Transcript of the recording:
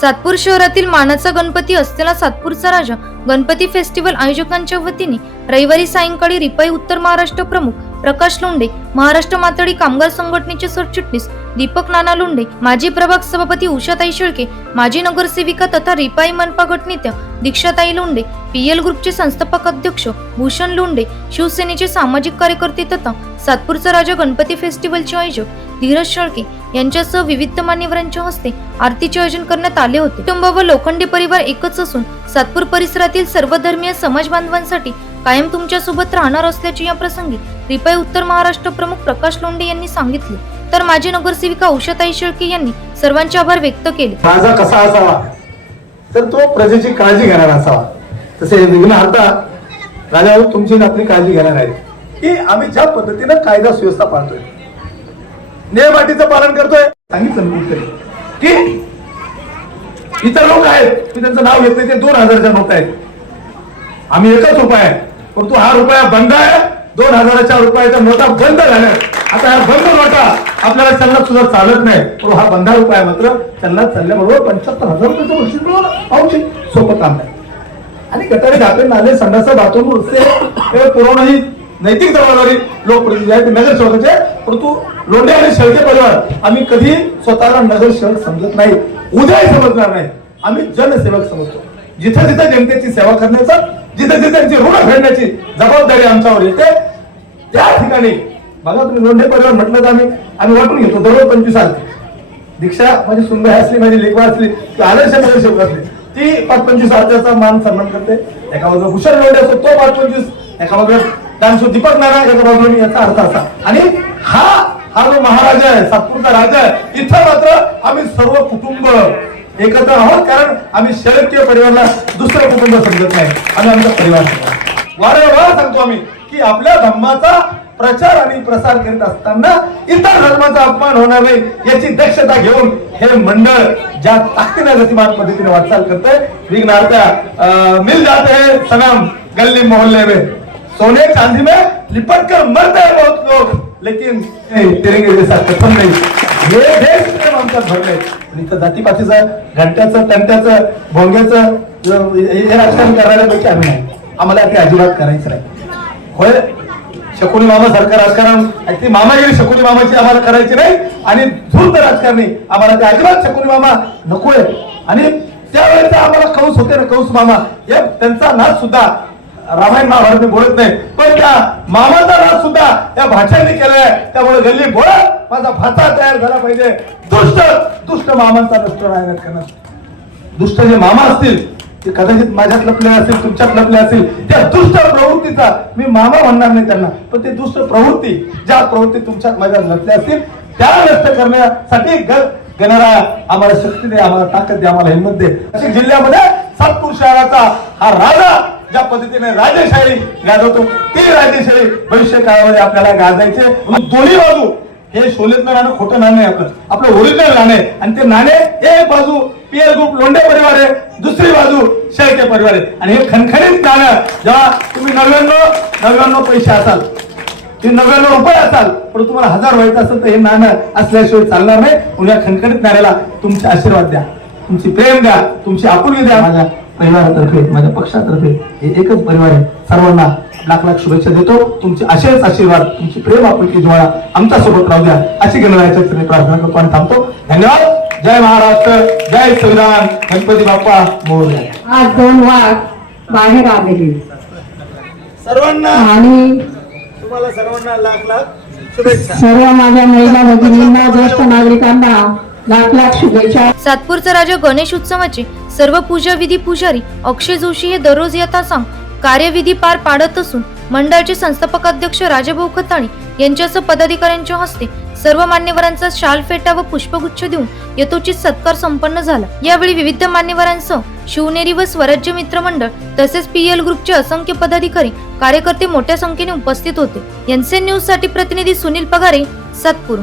सातपूर शहरातील मानाचा गणपती असलेला सातपूरचा राजा गणपती फेस्टिवल आयोजकांच्या वतीने रविवारी सायंकाळी रिपाई उत्तर महाराष्ट्र प्रमुख प्रकाश लोंढे महाराष्ट्र मातळी कामगार संघटनेचे सरचिटणीस दीपक नाना लोंढे माजी प्रभाग सभापती उषाताई शेळके माजी नगरसेविका तथा रिपाई मनपा गटनेत्या दीक्षाताई लोंढे पीएल ग्रुपचे संस्थापक अध्यक्ष भूषण लोंढे शिवसेनेचे सामाजिक कार्यकर्ते तथा सातपूरचा राजा गणपती फेस्टिवलचे आयोजक धीरज शेळके यांच्यासह विविध मान्यवरांच्या हस्ते आरतीचे आयोजन करण्यात आले होते. कुटुंब व लोखंडे परिवार एकच असून सातपूर परिसरातील सर्व धर्मीय समाज बांधवांसाठी कायम तुमच्यासोबत राहणार असल्याचे या प्रसंगी रिपाई उत्तर महाराष्ट्र प्रमुख प्रकाश लोंढे यांनी सांगितले. तर माजी नगरसेविका उषाताई शेळके यांनी सर्वांचे आभार व्यक्त केले. राजा कसा असावा? तर तो प्रजेची काळजी घेणारा असावा. तसे विघ्नहर्ता राजा तुमची आणि आपली काळजी घेणार आहे की आम्ही ज्या पद्धतीनं कायदा सुव्यवस्था पाळतोय नियमाटीचं पालन करतोय. सांगितलं कुठतरी. की? इतर लोक आहेत. मी त्यांचं नाव घेत नाही ते दोन हजारच्या नोट आहेत. आम्ही एकच रुपया आहे. परंतु हा रुपया बंद आहे. दोन हजाराच्या रुपयाच्या नोटा बंद झाल्या. आता ह्या बंद नोटा आपल्याला चलनात सुद्धा चालत नाही. पण हा बंधा रुपया मात्र चलनात चालल्याबरोबर पंच्याहत्तर हजार रुपयाचं बक्षीस मिळवलं सोपं काम नाही आणि गटारी घाटे नाले संडास बाथरूम रस्ते हे पुरवणं ही नैतिक जबाबदारी लोकप्रतिनिधी आहेत नगरसेवकाचे परंतु लोंढे आणि शेळके परिवार आम्ही कधी स्वतःला नगरसेवक समजत नाही. उद्याही समजणार नाही. आम्ही जनसेवक समजतो. जिथे जिथे जनतेची सेवा करण्याचा जिथे जिथे त्यांची ऋण फेडण्याची जबाबदारी आमच्यावर येते त्या ठिकाणी. बघा तुम्ही लोंढे परिवार म्हटलं तर आम्ही आम्ही वाटून घेतो. दररोज पंचवीस दीक्षा माझी सुंदर असली माझी लेखवा असली की आदर्श नगरसेवक असली. ती पाच पंचवीस अर्जाचा मान सन्मान करते. एका बाजूला हुशार लोंढे असतो तो पाच पंचवीस. एका बाजूला त्यांचं दीपक नारायण एका बाजूला मी याचा अर्थ असा. आणि हा हा जो महाराजा आहे सातपूरचा राजा आहे इथं मात्र आम्ही सर्व कुटुंब एकत्र आहोत. कारण आम्ही शैक्य परिवाराला दुसरं कुटुंब समजत नाही. आम्ही आमचा परिवार वारंवार सांगतो आम्ही की आपल्या धर्माचा प्रचार आणि प्रसार करीत असताना इतर धर्माचा अपमान होणार नाही याची दक्षता घेऊन हे मंडळ ज्या ताकदीने गतिमान पद्धतीने वाटचाल करते विघ्नार्थ अं, मिल जाते हैं सनम मोहल्ले में. सोने चांदी में लिपट कर मरते हैं बहुत लोग। लेकिन हे तिरंगे जैसा कथन नाही। हे देश प्रेम आमच्यात भरले आणि इथं जातीपातीचं घंट्याचं टंट्याचं भोंग्याचं हे हे राजकारण करणाऱ्यापैकी आम्ही नाही. आम्हाला ते अजिबात करायचं नाही. होय? शकुनी मामा सारखं राजकारण ऍक्च्युली मामागिरी शकुनी मामाची आम्हाला करायची नाही. आणि धूर्त राजकारणी आम्हाला ते अजिबात शकुनी मामा नकोय. आणि त्यावेळेचा आम्हाला कौस होते ना कौस मामा. हे त्यांचा नाच सुद्धा रामायण महाभारत मी बोलत नाही. पण त्या मामाचा राज सुद्धा त्या भाषांनी केलाय त्यामुळे गल्ली बोळ माझा भाचा तयार झाला पाहिजे. दुष्ट दुष्ट मामांचा नष्ट राहिला दुष्ट जे मामा असतील ते कदाचित माझ्यात लपले असतील तुमच्यात लपले असतील त्या दुष्ट प्रवृत्तीचा मी मामा म्हणणार नाही त्यांना. पण ते दुष्ट प्रवृत्ती ज्या प्रवृत्ती तुमच्यात माझ्यात लपल्या असतील त्या नष्ट करण्यासाठी ग- गणरा आम्हाला शक्ती दे आम्हाला ताकद दे आम्हाला हिंमत दे. नाशिक जिल्ह्यामध्ये सातपूर शहराचा हा राजा ज्या पद्धतीने राजेशाही गाजवतो ती राजेशाही भविष्य काळामध्ये आपल्याला गाजायचे. दोन्ही बाजू हे शोलेतलं नाणं खोटं नाणं आहे आपलं. आपलं ओरिजिनल नाणं आहे. आणि ते नाणे एक बाजू पीएल ग्रुप लोंढे परिवार आहे दुसरी बाजू शेळके परिवार आहे. आणि हे खणखणीत नाणं जेव्हा तुम्ही नव्याण्णव नव्याण्णव पैसे असाल ते नव्याण्णव रुपये असाल पण तुम्हाला हजार व्हायचं असेल तर हे नाणं असल्याशिवाय चालणार नाही. म्हणून या खणखणीत नाण्याला तुमचे आशीर्वाद द्या. तुमची प्रेम द्या. तुमची आपुलकी द्या. माझ्या परिवारातर्फे माझ्या पक्षातर्फे हे एकच परिवार आहे. सर्वांना लाख लाख शुभेच्छा देतो. तुमचे असेच आशीर्वाद तुमची प्रेम आपुलकी ज्वाळा आमच्यासोबत राहू द्या. अशी गणरायाच्या प्रार्थना करतो आणि थांबतो. धन्यवाद. जय महाराष्ट्र. जय संविधान. गणपती बाप्पा मोरया. आज दोन वाघ बाहेर आलेली. सर्वांना आणि तुम्हाला सर्वांना लाख लाख शुभेच्छा. सर्व माझ्या महिला भगिनींना ज्येष्ठ नागरिकांना लाख लाख शुभेच्छा. सातपूरचा राजा गणेश उत्सवाचे सर्व पूजा विधी पुजारी अक्षय जोशी हे दररोज यथासांग कार्यविधी पार पाडत असून मंडळाचे संस्थापक अध्यक्ष राजाभाऊ खताणी यांच्यासह पदाधिकाऱ्यांच्या हस्ते सर्व मान्यवरांचा शाल फेटा व पुष्पगुच्छ देऊन यथोचित सत्कार संपन्न झाला. यावेळी विविध मान्यवरांसह शिवनेरी व स्वराज्य मित्र मंडळ तसेच पीएल ग्रुपचे असंख्य पदाधिकारी कार्यकर्ते मोठ्या संख्येने उपस्थित होते. एनसीएन न्यूजसाठी प्रतिनिधी सुनील पगारे सातपूर.